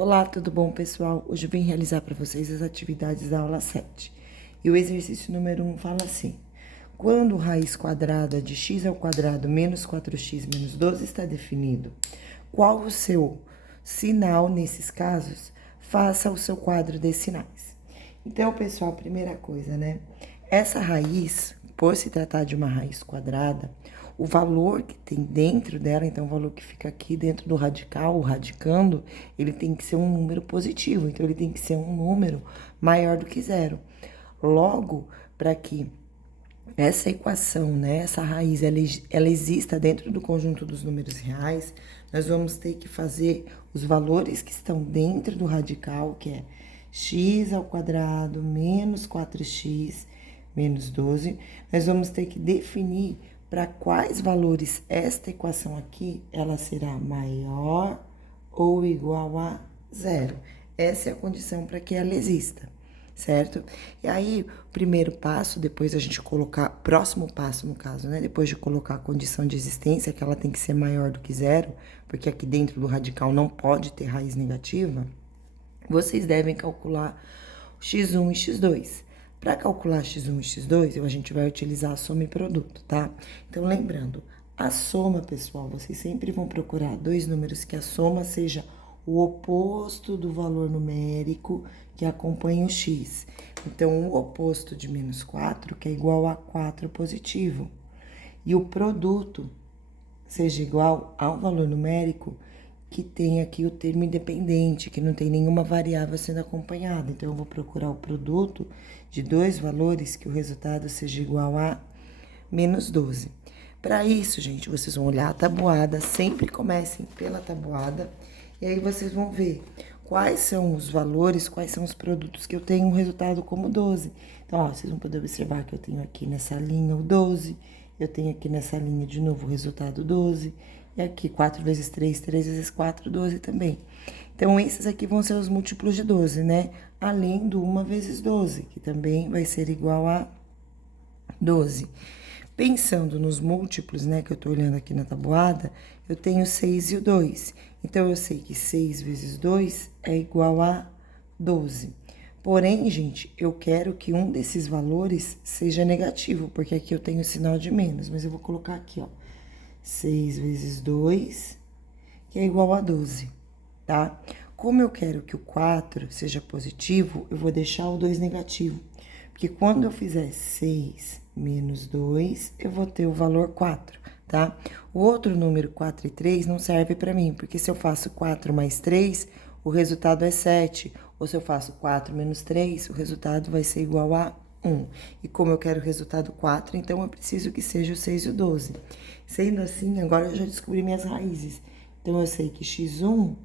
Olá, tudo bom, pessoal? Hoje eu vim realizar para vocês as atividades da aula 7. E o exercício número 1 fala assim: quando raiz quadrada de x ao quadrado menos 4x menos 12 está definido, qual o seu sinal nesses casos? Faça o seu quadro de sinais. Então, pessoal, primeira coisa, né? Essa raiz, por se tratar de uma raiz quadrada, o valor que tem dentro dela, então o valor que fica aqui dentro do radical, o radicando, ele tem que ser um número positivo, então ele tem que ser um número maior do que zero. Logo, para que essa equação, né, essa raiz, ela exista dentro do conjunto dos números reais, nós vamos ter que fazer os valores que estão dentro do radical, que é x ao quadrado menos 4x menos 12, nós vamos ter que definir para quais valores esta equação aqui, ela será maior ou igual a zero. Essa é a condição para que ela exista, certo? E aí, o primeiro passo, depois a gente colocar, próximo passo no caso, né? Depois de colocar a condição de existência, que ela tem que ser maior do que zero, porque aqui dentro do radical não pode ter raiz negativa, vocês devem calcular x1 e x2. Para calcular x1 e x2, a gente vai utilizar a soma e produto, tá? Então, lembrando, a soma, pessoal, vocês sempre vão procurar dois números que a soma seja o oposto do valor numérico que acompanha o x. Então, o oposto de menos 4, que é igual a 4 positivo. E o produto seja igual ao valor numérico que tem aqui o termo independente, que não tem nenhuma variável sendo acompanhada. Então, eu vou procurar o produto de dois valores que o resultado seja igual a menos 12. Para isso, gente, vocês vão olhar a tabuada, sempre comecem pela tabuada, e aí vocês vão ver quais são os valores, quais são os produtos que eu tenho um resultado como 12. Então, ó, vocês vão poder observar que eu tenho aqui nessa linha o 12, eu tenho aqui nessa linha de novo o resultado 12, e aqui 4 vezes 3, 3 vezes 4, 12 também. Então, esses aqui vão ser os múltiplos de 12, né? Além do 1 vezes 12, que também vai ser igual a 12. Pensando nos múltiplos, né, que eu tô olhando aqui na tabuada, eu tenho 6 e o 2. Então, eu sei que 6 vezes 2 é igual a 12. Porém, gente, eu quero que um desses valores seja negativo, porque aqui eu tenho o sinal de menos, mas eu vou colocar aqui, ó, 6 vezes 2, que é igual a 12, tá? Como eu quero que o 4 seja positivo, eu vou deixar o 2 negativo. Porque quando eu fizer 6 menos 2, eu vou ter o valor 4, tá? O outro número 4 e 3 não serve para mim, porque se eu faço 4 mais 3, o resultado é 7. Ou se eu faço 4 menos 3, o resultado vai ser igual a 1. E como eu quero o resultado 4, então eu preciso que seja o 6 e o 12. Sendo assim, agora eu já descobri minhas raízes. Então, eu sei que x1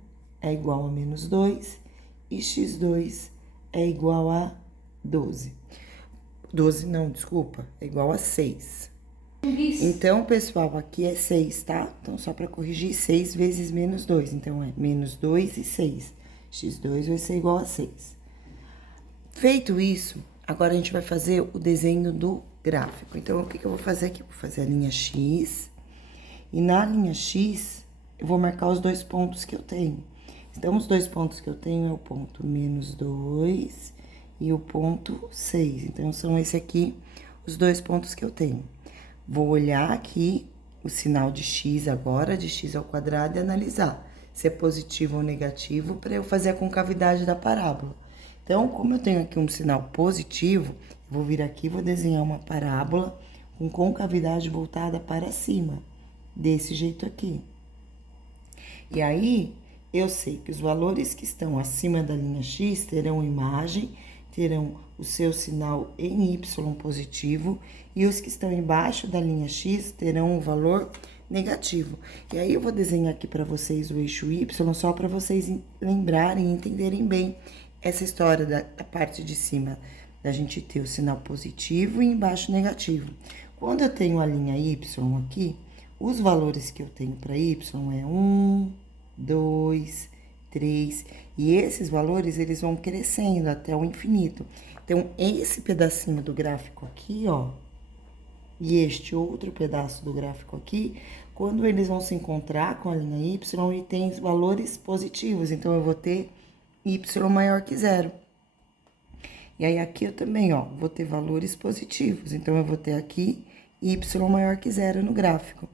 é igual a menos 2 e x2 é igual a 12. 12 não, desculpa, é igual a 6. Então, pessoal, aqui é 6, tá? Então, só para corrigir, 6 vezes menos 2. Então, é menos 2 e 6. x2 vai ser igual a 6. Feito isso, agora a gente vai fazer o desenho do gráfico. Então, o que eu vou fazer aqui? Eu vou fazer a linha X. E na linha X, eu vou marcar os dois pontos que eu tenho. Então, os dois pontos que eu tenho é o ponto menos 2 e o ponto 6. Então, são esse aqui os dois pontos que eu tenho. Vou olhar aqui o sinal de x agora, de x ao quadrado, e analisar se é positivo ou negativo para eu fazer a concavidade da parábola. Então, como eu tenho aqui um sinal positivo, eu vou vir aqui e vou desenhar uma parábola com concavidade voltada para cima, desse jeito aqui. E aí, eu sei que os valores que estão acima da linha X terão imagem, terão o seu sinal em Y positivo, e os que estão embaixo da linha X terão um valor negativo. E aí, eu vou desenhar aqui para vocês o eixo Y, só para vocês lembrarem e entenderem bem essa história da parte de cima, da gente ter o sinal positivo e embaixo negativo. Quando eu tenho a linha Y aqui, os valores que eu tenho para Y é 1, 2, 3, e esses valores, eles vão crescendo até o infinito. Então, esse pedacinho do gráfico aqui, ó, e este outro pedaço do gráfico aqui, quando eles vão se encontrar com a linha Y, ele tem valores positivos. Então, eu vou ter y maior que zero. E aí, aqui eu também, ó, vou ter valores positivos. Então, eu vou ter aqui y maior que zero no gráfico.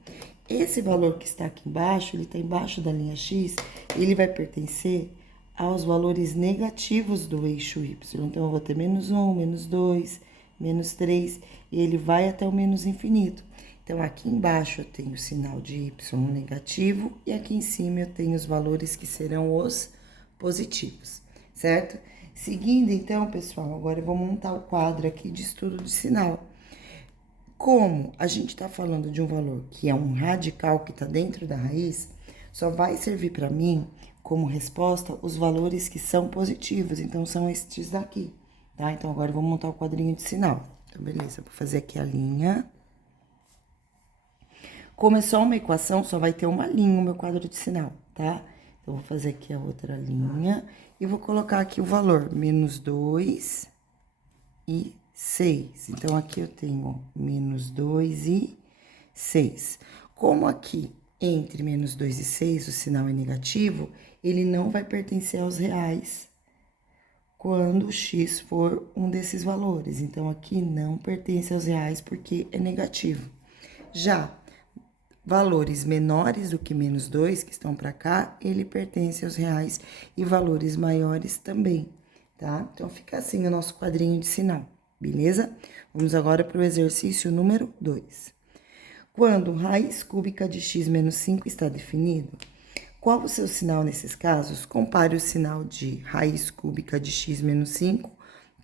Esse valor que está aqui embaixo, ele está embaixo da linha x, ele vai pertencer aos valores negativos do eixo y. Então, eu vou ter menos 1, menos 2, menos 3, e ele vai até o menos infinito. Então, aqui embaixo eu tenho o sinal de y negativo, e aqui em cima eu tenho os valores que serão os positivos, certo? Seguindo, então, pessoal, agora eu vou montar o quadro aqui de estudo de sinal. Como a gente está falando de um valor que é um radical que está dentro da raiz, só vai servir para mim como resposta os valores que são positivos. Então, são estes daqui, tá? Então, agora eu vou montar o quadrinho de sinal. Então, beleza, vou fazer aqui a linha. Como é só uma equação, só vai ter uma linha o meu quadro de sinal, tá? Então, vou fazer aqui a outra linha e vou colocar aqui o valor menos 2 e 6. Então, aqui eu tenho, ó, menos 2 e 6. Como aqui, entre menos 2 e 6, o sinal é negativo, ele não vai pertencer aos reais quando o x for um desses valores. Então, aqui não pertence aos reais porque é negativo. Já valores menores do que menos 2, que estão para cá, ele pertence aos reais, e valores maiores também, tá? Então, fica assim o nosso quadrinho de sinal, beleza? Vamos agora para o exercício número 2. Quando raiz cúbica de x menos 5 está definido, qual o seu sinal nesses casos? Compare o sinal de raiz cúbica de x menos 5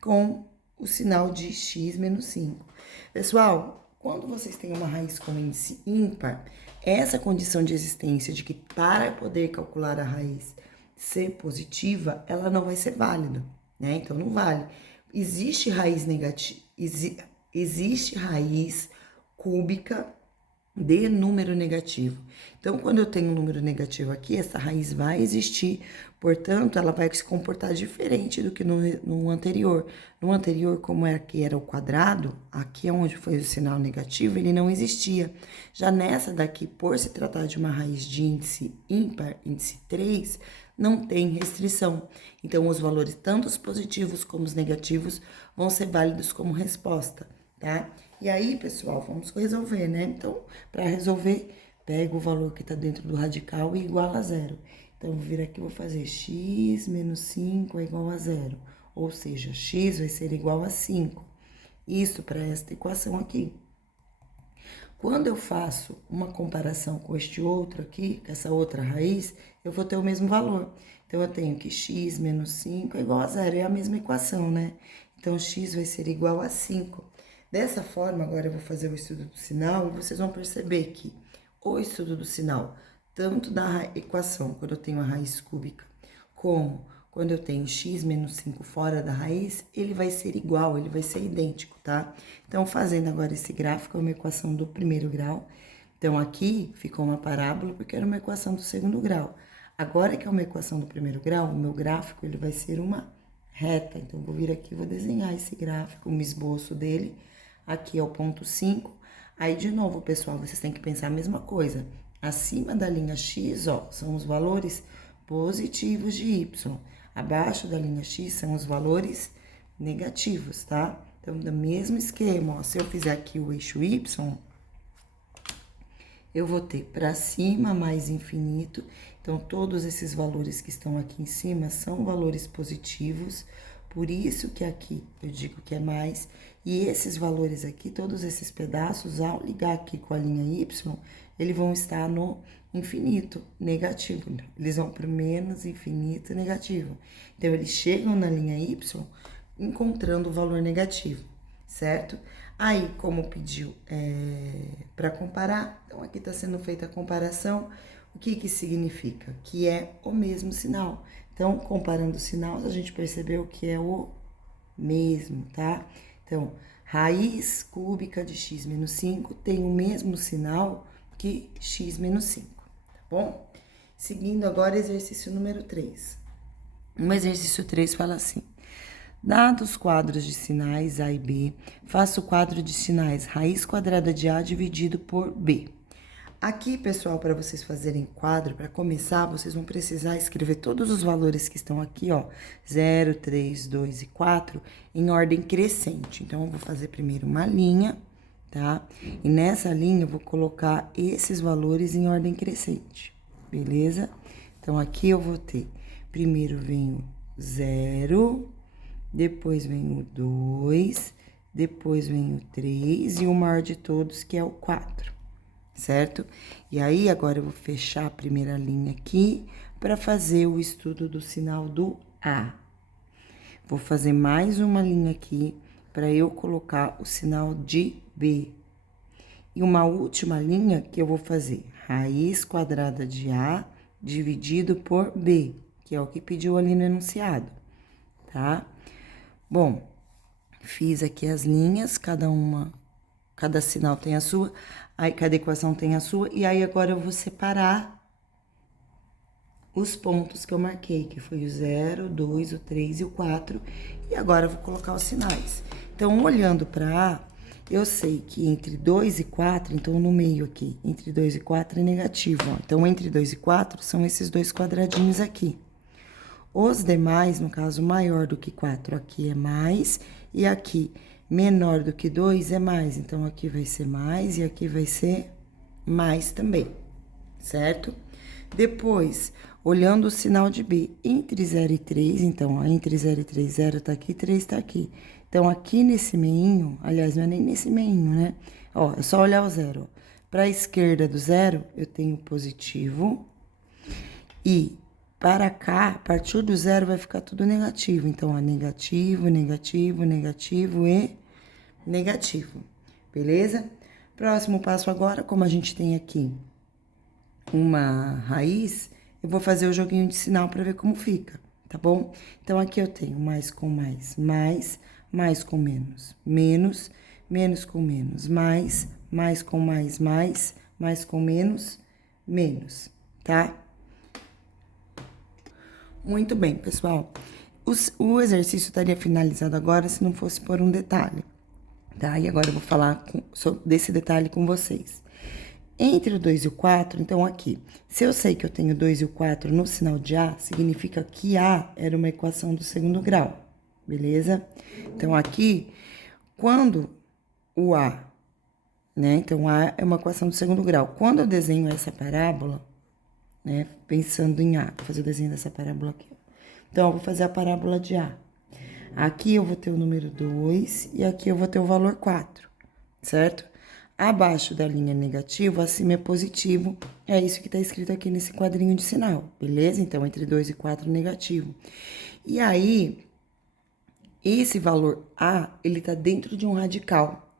com o sinal de x menos 5. Pessoal, quando vocês têm uma raiz com índice ímpar, essa condição de existência de que para poder calcular a raiz ser positiva, ela não vai ser válida, né? Então, não vale. Existe raiz negativa, existe raiz cúbica de número negativo. Então, quando eu tenho um número negativo aqui, essa raiz vai existir, portanto, ela vai se comportar diferente do que no anterior. No anterior, como aqui era o quadrado, aqui é onde foi o sinal negativo, ele não existia. Já nessa daqui, por se tratar de uma raiz de índice ímpar, índice 3, não tem restrição. Então, os valores, tanto os positivos como os negativos, vão ser válidos como resposta, tá? E aí, pessoal, vamos resolver, né? Então, para resolver, pego o valor que está dentro do radical e iguala a zero. Então, vou vir aqui e vou fazer x menos 5 é igual a zero. Ou seja, x vai ser igual a 5. Isso para esta equação aqui. Quando eu faço uma comparação com este outro aqui, com essa outra raiz, eu vou ter o mesmo valor. Então, eu tenho que x menos 5 é igual a zero. É a mesma equação, né? Então, x vai ser igual a 5. Dessa forma, agora eu vou fazer o estudo do sinal e vocês vão perceber que o estudo do sinal, tanto da equação, quando eu tenho a raiz cúbica, como quando eu tenho x menos 5 fora da raiz, ele vai ser igual, ele vai ser idêntico, tá? Então, fazendo agora esse gráfico, é uma equação do primeiro grau. Então, aqui ficou uma parábola porque era uma equação do segundo grau. Agora que é uma equação do primeiro grau, o meu gráfico ele vai ser uma reta. Então, eu vou vir aqui e vou desenhar esse gráfico, um esboço dele. Aqui é o ponto 5. Aí, de novo, pessoal, vocês têm que pensar a mesma coisa. Acima da linha x, ó, são os valores positivos de y. Abaixo da linha x são os valores negativos, tá? Então, do mesmo esquema, ó, se eu fizer aqui o eixo y, eu vou ter para cima mais infinito. Então, todos esses valores que estão aqui em cima são valores positivos. Por isso que aqui eu digo que é mais. E esses valores aqui, todos esses pedaços, ao ligar aqui com a linha y, eles vão estar no infinito negativo. Eles vão para o menos infinito negativo. Então, eles chegam na linha y encontrando o valor negativo, certo? Aí, como pediu para comparar, então aqui está sendo feita a comparação. O que que significa? Que é o mesmo sinal. Então, comparando os sinais, a gente percebeu que é o mesmo, tá? Então, raiz cúbica de x menos 5 tem o mesmo sinal que x menos 5, tá bom? Seguindo agora, exercício número 3. No exercício 3 fala assim: dados os quadros de sinais A e B, faça o quadro de sinais raiz quadrada de A dividido por B. Aqui, pessoal, para vocês fazerem quadro, para começar, vocês vão precisar escrever todos os valores que estão aqui, ó, 0, 3, 2 e 4, em ordem crescente. Então, eu vou fazer primeiro uma linha, tá? E nessa linha, eu vou colocar esses valores em ordem crescente, beleza? Então, aqui eu vou ter, primeiro vem o 0, depois vem o 2, depois vem o 3 e o maior de todos, que é o 4. Certo? E aí, agora eu vou fechar a primeira linha aqui para fazer o estudo do sinal do A. Vou fazer mais uma linha aqui para eu colocar o sinal de B. E uma última linha que eu vou fazer raiz quadrada de A dividido por B, que é o que pediu ali no enunciado, tá? Bom, fiz aqui as linhas, cada sinal tem a sua, aí cada equação tem a sua, e aí agora eu vou separar os pontos que eu marquei, que foi o 0, o 2, o 3 e o 4, e agora eu vou colocar os sinais. Então, olhando para A, eu sei que entre 2 e 4, então no meio aqui, entre 2 e 4 é negativo, ó. Então, entre 2 e 4 são esses dois quadradinhos aqui. Os demais, no caso, maior do que 4, aqui é mais, e aqui menor do que 2 é mais. Então, aqui vai ser mais e aqui vai ser mais também, certo? Depois, olhando o sinal de B, entre 0 e 3, então, ó, entre 0 e 3, 0 tá aqui, 3 tá aqui. Então, aqui nesse meinho, aliás, não é nem nesse meinho, né? Ó, é só olhar o 0. Para a esquerda do 0, eu tenho positivo. E para cá, a partir do 0 vai ficar tudo negativo. Então, ó, negativo, negativo, negativo e negativo. Beleza? Próximo passo agora, como a gente tem aqui uma raiz, eu vou fazer o joguinho de sinal para ver como fica, tá bom? Então, aqui eu tenho mais com mais, mais com menos, menos, menos com menos, mais com mais com menos, menos, tá? Muito bem, pessoal. O exercício estaria finalizado agora se não fosse por um detalhe, tá? E agora eu vou falar desse detalhe com vocês. Entre o 2 e o 4, então aqui, se eu sei que eu tenho 2 e o 4 no sinal de A, significa que A era uma equação do segundo grau, beleza? Então, aqui, quando o A, né? Então, A é uma equação do segundo grau. Quando eu desenho essa parábola, né? Pensando em A, vou fazer o desenho dessa parábola aqui. Então, eu vou fazer a parábola de A. Aqui eu vou ter o número 2 e aqui eu vou ter o valor 4, certo? Abaixo da linha negativo, acima é positivo. É isso que tá escrito aqui nesse quadrinho de sinal, beleza? Então, entre 2 e 4, negativo. E aí, esse valor A, ele tá dentro de um radical.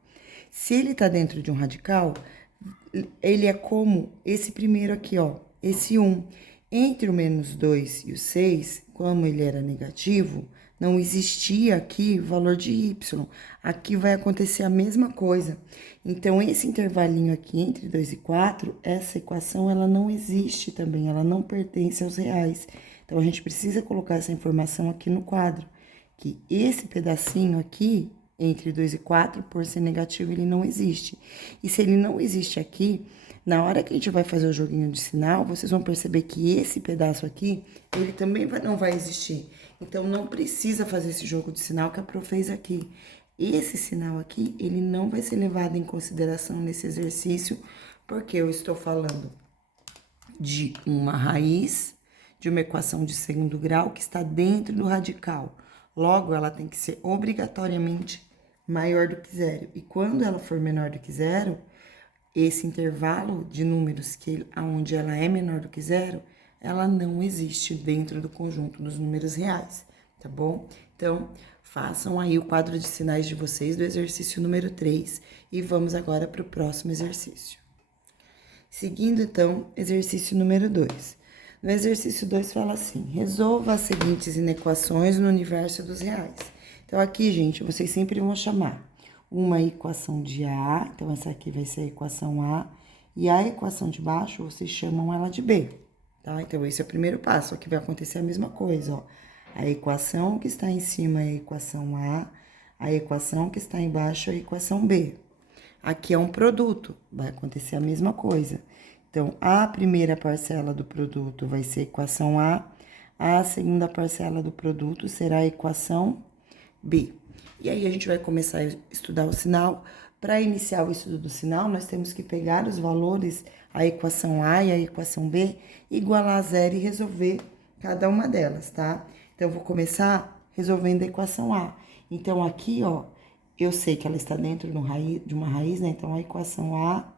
Se ele tá dentro de um radical, ele é como esse primeiro aqui, ó, esse 1. Entre o menos 2 e o 6, como ele era negativo, não existia aqui valor de y. Aqui vai acontecer a mesma coisa. Então, esse intervalinho aqui entre 2 e 4, essa equação, ela não existe também, ela não pertence aos reais. Então, a gente precisa colocar essa informação aqui no quadro, que esse pedacinho aqui, entre 2 e 4, por ser negativo, ele não existe. E se ele não existe aqui, na hora que a gente vai fazer o joguinho de sinal, vocês vão perceber que esse pedaço aqui, ele também não vai existir. Então, não precisa fazer esse jogo de sinal que a Pro fez aqui. Esse sinal aqui, ele não vai ser levado em consideração nesse exercício, porque eu estou falando de uma raiz, de uma equação de segundo grau que está dentro do radical. Logo, ela tem que ser obrigatoriamente maior do que zero. E quando ela for menor do que zero, esse intervalo de números onde ela é menor do que zero, ela não existe dentro do conjunto dos números reais, tá bom? Então, façam aí o quadro de sinais de vocês do exercício número 3 e vamos agora para o próximo exercício. Seguindo, então, exercício número 2. No exercício 2 fala assim, resolva as seguintes inequações no universo dos reais. Então, aqui, gente, vocês sempre vão chamar uma equação de A, então essa aqui vai ser a equação A, e a equação de baixo, vocês chamam ela de B, tá? Então, esse é o primeiro passo, aqui vai acontecer a mesma coisa, ó. A equação que está em cima é a equação a equação que está embaixo é a equação B. Aqui é um produto, vai acontecer a mesma coisa. Então, a primeira parcela do produto vai ser a equação A segunda parcela do produto será a equação B. E aí, a gente vai começar a estudar o sinal. Para iniciar o estudo do sinal, nós temos que pegar os valores, a equação A e a equação B, igualar a zero e resolver cada uma delas, tá? Então, eu vou começar resolvendo a equação A. Então, aqui, ó, eu sei que ela está dentro de uma raiz, né? Então, a equação A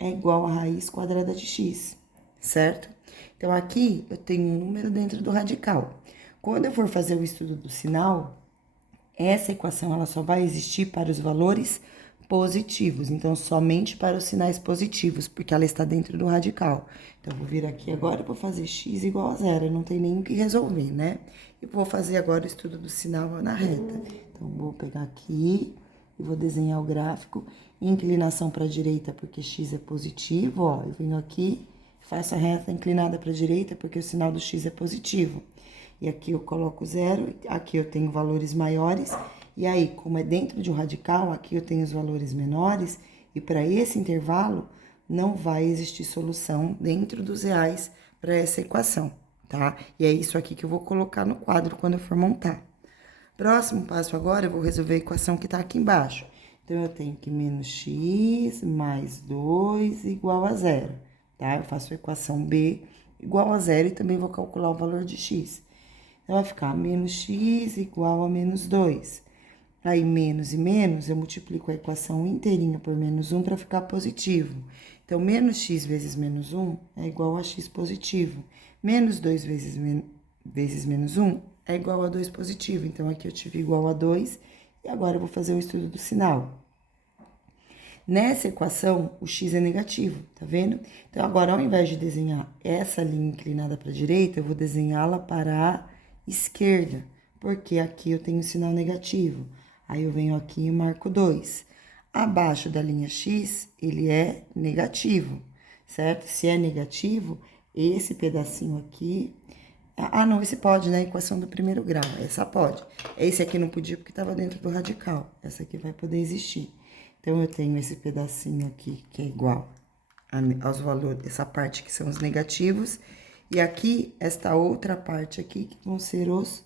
é igual a raiz quadrada de x, certo? Então, aqui eu tenho um número dentro do radical. Quando eu for fazer o estudo do sinal, essa equação ela só vai existir para os valores positivos, então somente para os sinais positivos, porque ela está dentro do radical. Então, eu vou vir aqui agora e vou fazer x igual a zero, eu não tem nem o que resolver, né? E vou fazer agora o estudo do sinal na reta. Então, vou pegar aqui e vou desenhar o gráfico. Inclinação para a direita, porque x é positivo, ó. Eu venho aqui, faço a reta inclinada para a direita, porque o sinal do x é positivo. E aqui eu coloco zero, aqui eu tenho valores maiores. E aí, como é dentro de um radical, aqui eu tenho os valores menores. E para esse intervalo, não vai existir solução dentro dos reais para essa equação, tá? E é isso aqui que eu vou colocar no quadro quando eu for montar. Próximo passo agora, eu vou resolver a equação que está aqui embaixo. Então, eu tenho que menos x mais 2 igual a zero, tá? Eu faço a equação B igual a zero e também vou calcular o valor de x. Então, vai ficar menos x igual a menos 2. Aí, menos e menos, eu multiplico a equação inteirinha por menos 1 para ficar positivo. Então, menos x vezes menos 1 é igual a x positivo. Menos 2 vezes menos 1 é igual a 2 positivo. Então, aqui eu tive igual a 2. E agora eu vou fazer o estudo do sinal. Nessa equação, o x é negativo, tá vendo? Então, agora, ao invés de desenhar essa linha inclinada para a direita, eu vou desenhá-la para a esquerda, porque aqui eu tenho o sinal negativo. Aí, eu venho aqui e marco 2. Abaixo da linha x, ele é negativo, certo? Se é negativo, esse pedacinho aqui... Ah, não, esse pode, né? Equação do primeiro grau. Essa pode. Esse aqui não podia porque estava dentro do radical. Essa aqui vai poder existir. Então, eu tenho esse pedacinho aqui que é igual aos valores, essa parte que são os negativos. E aqui, esta outra parte aqui, que vão ser os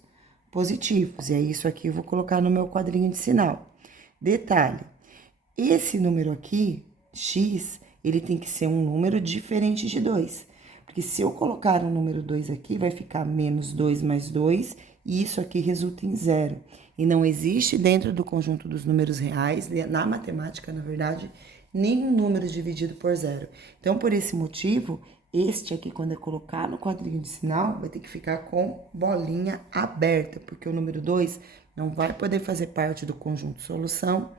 positivos. E é isso aqui eu vou colocar no meu quadrinho de sinal. Detalhe, esse número aqui, x, ele tem que ser um número diferente de 2. Porque se eu colocar o número 2 aqui, vai ficar menos 2 mais 2, e isso aqui resulta em zero. E não existe dentro do conjunto dos números reais, na matemática, na verdade, nenhum número dividido por zero. Então, por esse motivo, este aqui, quando é colocar no quadrinho de sinal, vai ter que ficar com bolinha aberta, porque o número 2 não vai poder fazer parte do conjunto solução,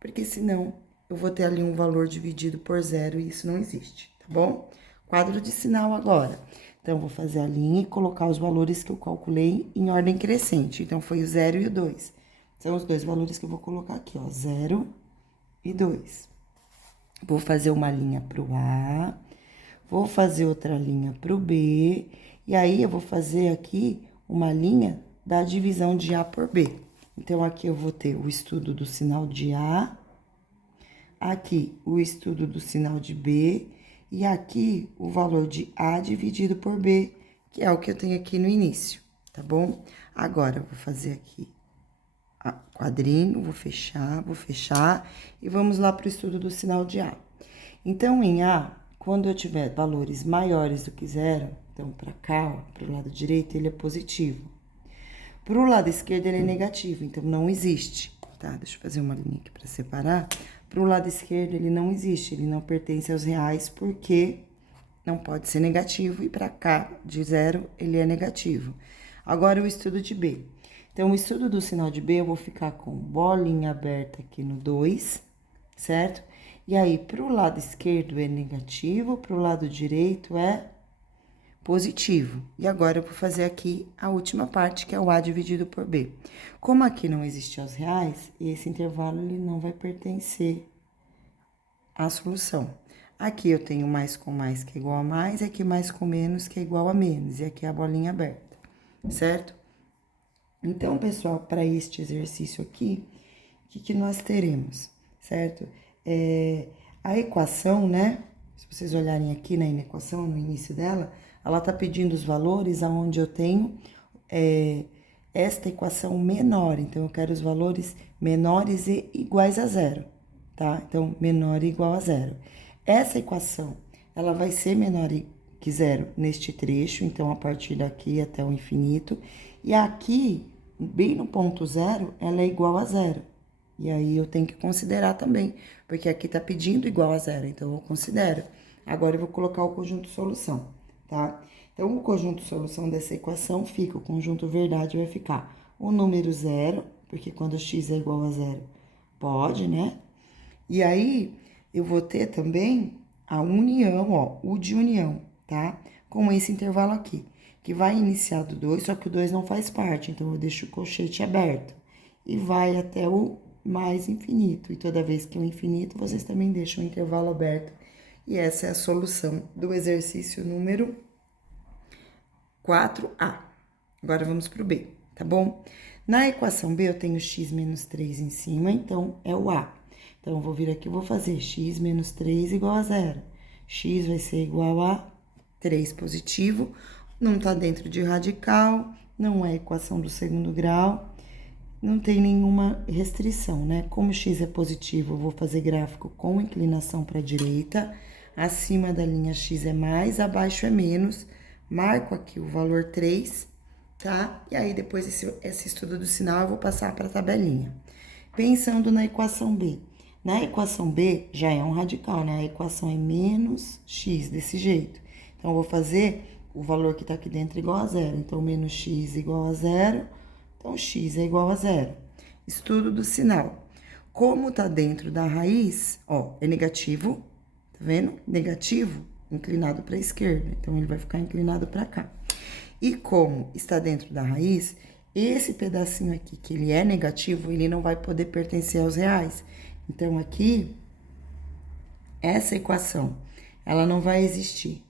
porque senão eu vou ter ali um valor dividido por zero e isso não existe, tá bom? Quadro de sinal agora. Então, vou fazer a linha e colocar os valores que eu calculei em ordem crescente. Então, foi o 0 e o 2. São os dois valores que eu vou colocar aqui, ó, 0 e 2. Vou fazer uma linha para o A, vou fazer outra linha para o B, e aí eu vou fazer aqui uma linha da divisão de A por B. Então, aqui eu vou ter o estudo do sinal de A, aqui o estudo do sinal de B, e aqui o valor de A dividido por B, que é o que eu tenho aqui no início, tá bom? Agora, eu vou fazer aqui quadrinho, vou fechar, e vamos lá para o estudo do sinal de A. Então, em A, quando eu tiver valores maiores do que zero, então, para cá, para o lado direito, ele é positivo. Para o lado esquerdo, ele é negativo, então, não existe, tá? Deixa eu fazer uma linha aqui para separar. Para o lado esquerdo, ele não existe, ele não pertence aos reais, porque não pode ser negativo, e para cá, de zero, ele é negativo. Agora, o estudo de B. Então, o estudo do sinal de B, eu vou ficar com bolinha aberta aqui no 2, certo? E aí, para o lado esquerdo é negativo, para o lado direito é positivo. E agora, eu vou fazer aqui a última parte, que é o A dividido por B. Como aqui não existe os reais, esse intervalo ele não vai pertencer à solução. Aqui eu tenho mais com mais, que é igual a mais, e aqui mais com menos, que é igual a menos. E aqui a bolinha aberta, certo? Então, pessoal, para este exercício aqui, o que nós teremos, certo? A equação, né? Se vocês olharem aqui na inequação, no início dela, ela está pedindo os valores aonde eu tenho esta equação menor. Então, eu quero os valores menores e iguais a zero, tá? Então, menor e igual a zero. Essa equação, ela vai ser menor que zero neste trecho, então, a partir daqui até o infinito. E aqui, bem no ponto zero, ela é igual a zero. E aí, eu tenho que considerar também, porque aqui tá pedindo igual a zero, então eu considero. Agora, eu vou colocar o conjunto solução, tá? Então, o conjunto solução dessa equação fica, o conjunto verdade vai ficar o número zero, porque quando x é igual a zero, pode, né? E aí, eu vou ter também a união, ó, o de união, tá? Com esse intervalo aqui, que vai iniciar do 2, só que o 2 não faz parte, então eu deixo o colchete aberto. E vai até o mais infinito. E toda vez que é o infinito, vocês também deixam o intervalo aberto. E essa é a solução do exercício número 4A. Agora, vamos para o B, tá bom? Na equação B, eu tenho x menos 3 em cima, então é o A. Então, eu vou vir aqui e vou fazer x menos 3 igual a zero. X vai ser igual a 3 positivo, não tá dentro de radical, não é equação do segundo grau, não tem nenhuma restrição, né? Como x é positivo, eu vou fazer gráfico com inclinação para a direita. Acima da linha x é mais, abaixo é menos. Marco aqui o valor 3, tá? E aí, depois esse estudo do sinal, eu vou passar para a tabelinha. Pensando na equação B. Na equação B, já é um radical, né? A equação é menos x, desse jeito. Então, eu vou fazer o valor que tá aqui dentro igual a zero. Então, menos x igual a zero. Então, x é igual a zero. Estudo do sinal. Como tá dentro da raiz, ó, é negativo, tá vendo? Negativo, inclinado para a esquerda. Então, ele vai ficar inclinado para cá. E como está dentro da raiz, esse pedacinho aqui, que ele é negativo, ele não vai poder pertencer aos reais. Então, aqui, essa equação, ela não vai existir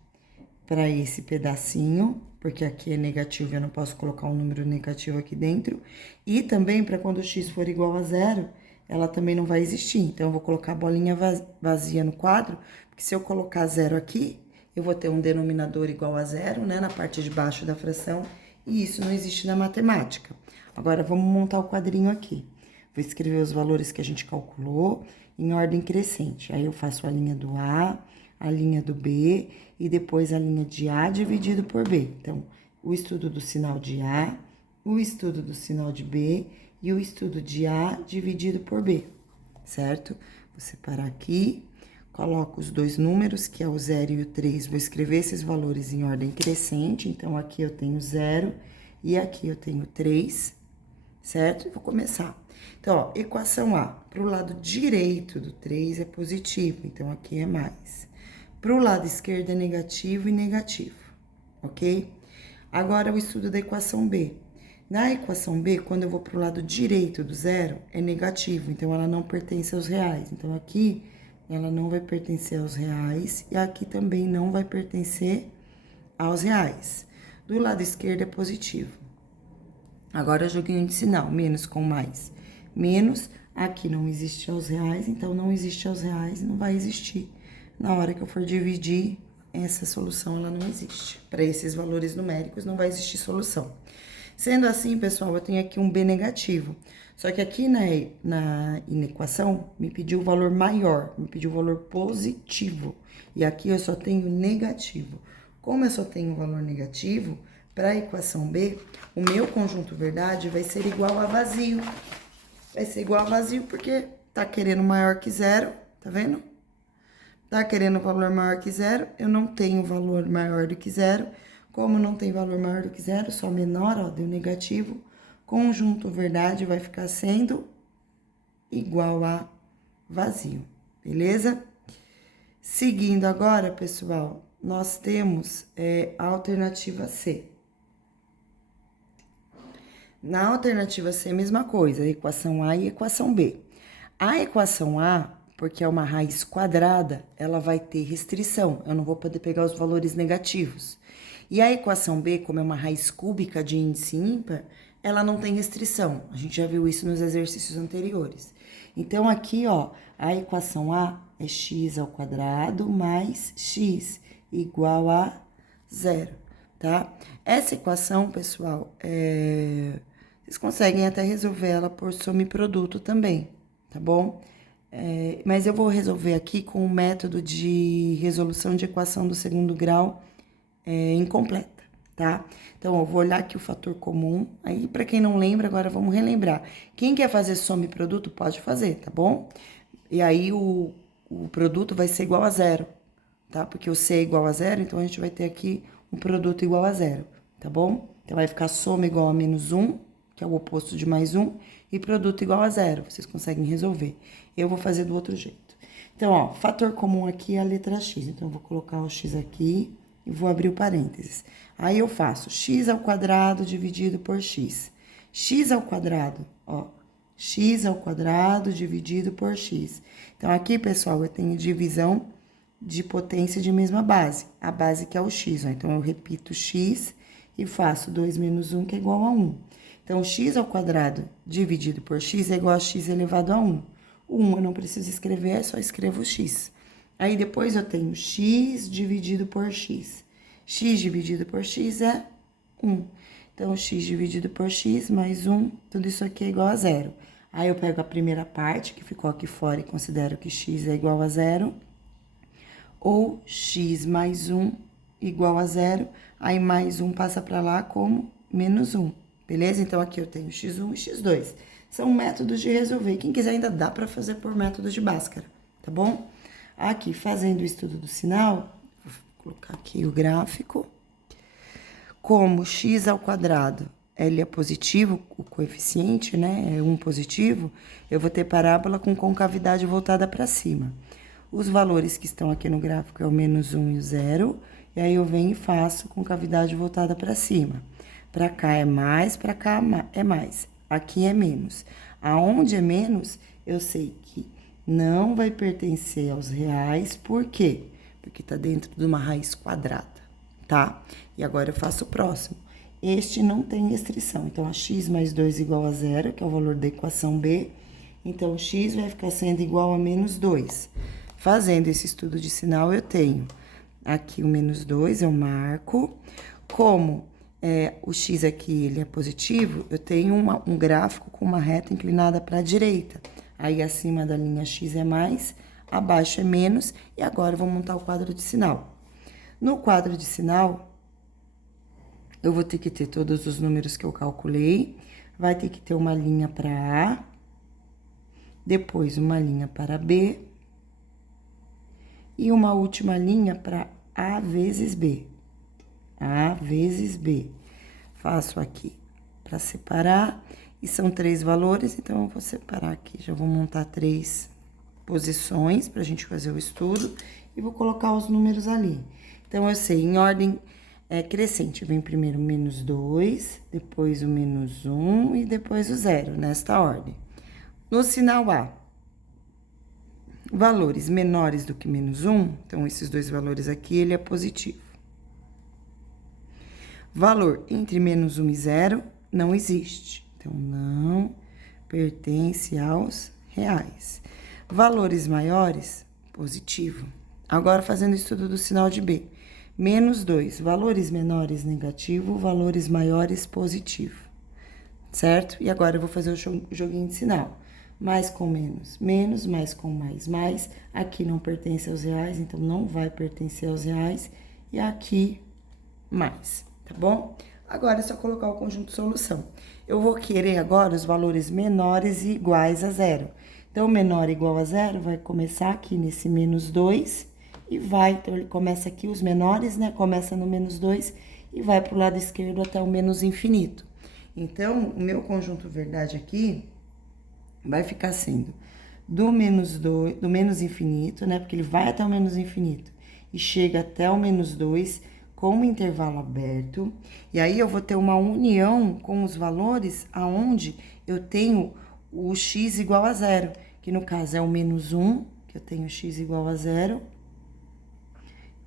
para esse pedacinho, porque aqui é negativo, eu não posso colocar um número negativo aqui dentro. E também, para quando x for igual a zero, ela também não vai existir. Então, eu vou colocar a bolinha vazia no quadro, porque se eu colocar zero aqui, eu vou ter um denominador igual a zero, né, na parte de baixo da fração, e isso não existe na matemática. Agora, vamos montar o quadrinho aqui. Vou escrever os valores que a gente calculou em ordem crescente. Aí, eu faço a linha do A, a linha do B e depois a linha de A dividido por B. Então, o estudo do sinal de A, o estudo do sinal de B e o estudo de A dividido por B, certo? Vou separar aqui, coloco os dois números, que é o 0 e o 3, vou escrever esses valores em ordem crescente. Então, aqui eu tenho 0 e aqui eu tenho 3, certo? E vou começar. Então, ó, equação A, para o lado direito do 3 é positivo, então aqui é mais. Para o lado esquerdo é negativo e negativo, ok? Agora, o estudo da equação B. Na equação B, quando eu vou para o lado direito do zero, é negativo, então ela não pertence aos reais. Então, aqui, ela não vai pertencer aos reais e aqui também não vai pertencer aos reais. Do lado esquerdo é positivo. Agora, joguinho de sinal, menos com mais. Menos, aqui não existe aos reais, então não existe aos reais e não vai existir. Na hora que eu for dividir, essa solução, ela não existe. Para esses valores numéricos, não vai existir solução. Sendo assim, pessoal, eu tenho aqui um B negativo. Só que aqui na equação, me pediu o valor maior, me pediu o valor positivo. E aqui eu só tenho negativo. Como eu só tenho o valor negativo, para a equação B, o meu conjunto verdade vai ser igual a vazio. Vai ser igual a vazio porque tá querendo maior que zero, tá vendo? Tá querendo valor maior que zero, eu não tenho valor maior do que zero. Como não tem valor maior do que zero, só menor, ó, deu negativo. Conjunto verdade vai ficar sendo igual a vazio, beleza? Seguindo agora, pessoal, nós temos a alternativa C. Na alternativa C, mesma coisa, equação A e equação B. A equação A, porque é uma raiz quadrada, ela vai ter restrição, eu não vou poder pegar os valores negativos. E a equação B, como é uma raiz cúbica de índice ímpar, ela não tem restrição. A gente já viu isso nos exercícios anteriores. Então, aqui, ó, a equação A é x ao quadrado mais x igual a zero, tá? Essa equação, pessoal, vocês conseguem até resolver ela por soma e produto também, tá bom? Mas eu vou resolver aqui com o método de resolução de equação do segundo grau incompleta, tá? Então, eu vou olhar aqui o fator comum. Aí, para quem não lembra, agora vamos relembrar. Quem quer fazer soma e produto, pode fazer, tá bom? E aí, o produto vai ser igual a zero, tá? Porque o C é igual a zero, então a gente vai ter aqui um produto igual a zero, tá bom? Então, vai ficar soma igual a menos 1, que é o oposto de mais 1, e produto igual a zero. Vocês conseguem resolver. Eu vou fazer do outro jeito. Então, ó, fator comum aqui é a letra x. Então, eu vou colocar o x aqui e vou abrir o parênteses. Aí, eu faço x ao quadrado dividido por x. X ao quadrado, ó, x ao quadrado dividido por x. Então, aqui, pessoal, eu tenho divisão de potência de mesma base. A base que é o x, ó. Então, eu repito x e faço 2 menos 1, que é igual a 1. Então, x ao quadrado dividido por x é igual a x elevado a 1. O 1 eu não preciso escrever, é só escrevo x. Aí, depois eu tenho x dividido por x. X dividido por x é 1. Então, x dividido por x mais 1, tudo isso aqui é igual a zero. Aí, eu pego a primeira parte, que ficou aqui fora, e considero que x é igual a zero. Ou x mais 1 igual a zero. Aí, mais 1 passa para lá como menos 1. Beleza? Então, aqui eu tenho x1 e x2. São métodos de resolver. Quem quiser ainda dá para fazer por método de Bhaskara, tá bom? Aqui, fazendo o estudo do sinal, vou colocar aqui o gráfico. Como x ao quadrado, ele é positivo, o coeficiente, né, é 1 positivo, eu vou ter parábola com concavidade voltada para cima. Os valores que estão aqui no gráfico é o menos 1 e o 0, e aí eu venho e faço concavidade voltada para cima. Para cá é mais, para cá é mais. Aqui é menos. Aonde é menos, eu sei que não vai pertencer aos reais. Por quê? Porque tá dentro de uma raiz quadrada, tá? E agora eu faço o próximo. Este não tem restrição. Então, a x mais 2 igual a zero, que é o valor da equação B. Então, x vai ficar sendo igual a menos 2. Fazendo esse estudo de sinal, eu tenho aqui o menos 2, eu marco. Como o x aqui ele é positivo, eu tenho um gráfico com uma reta inclinada para a direita. Aí, acima da linha x é mais, abaixo é menos. E agora, eu vou montar o quadro de sinal. No quadro de sinal, eu vou ter que ter todos os números que eu calculei. Vai ter que ter uma linha para A, depois uma linha para B, e uma última linha para A vezes B. A vezes B. Faço aqui para separar, e são 3 valores, então eu vou separar aqui. Já vou montar 3 posições para a gente fazer o estudo, e vou colocar os números ali. Então, eu sei, em ordem crescente, vem primeiro o menos 2, depois o menos 1 e depois o 0, nesta ordem. No sinal A, valores menores do que menos 1, então, esses dois valores aqui, ele é positivo. Valor entre menos 1 e 0 não existe, então, não pertence aos reais. Valores maiores, positivo. Agora, fazendo o estudo do sinal de B. Menos 2, valores menores, negativo, valores maiores, positivo. Certo? E agora, eu vou fazer o joguinho de sinal. Mais com menos, menos, mais com mais. Aqui não pertence aos reais, então não vai pertencer aos reais. E aqui, mais, tá bom? Agora, é só colocar o conjunto de solução. Eu vou querer agora os valores menores e iguais a zero. Então, menor igual a zero vai começar aqui nesse menos 2 e vai, então, ele começa aqui, os menores, né? Começa no menos 2 e vai pro lado esquerdo até o menos infinito. Então, o meu conjunto verdade aqui vai ficar sendo do menos infinito, né? Porque ele vai até o menos infinito e chega até o menos 2 com um intervalo aberto. E aí, eu vou ter uma união com os valores aonde eu tenho o x igual a zero, que no caso é o menos 1, que eu tenho x igual a zero,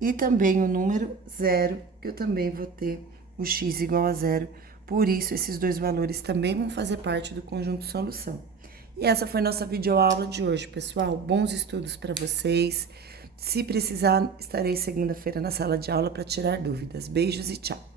e também o número 0, que eu também vou ter o x igual a zero. Por isso, esses dois valores também vão fazer parte do conjunto de solução. E essa foi nossa videoaula de hoje, pessoal. Bons estudos para vocês. Se precisar, estarei segunda-feira na sala de aula para tirar dúvidas. Beijos e tchau!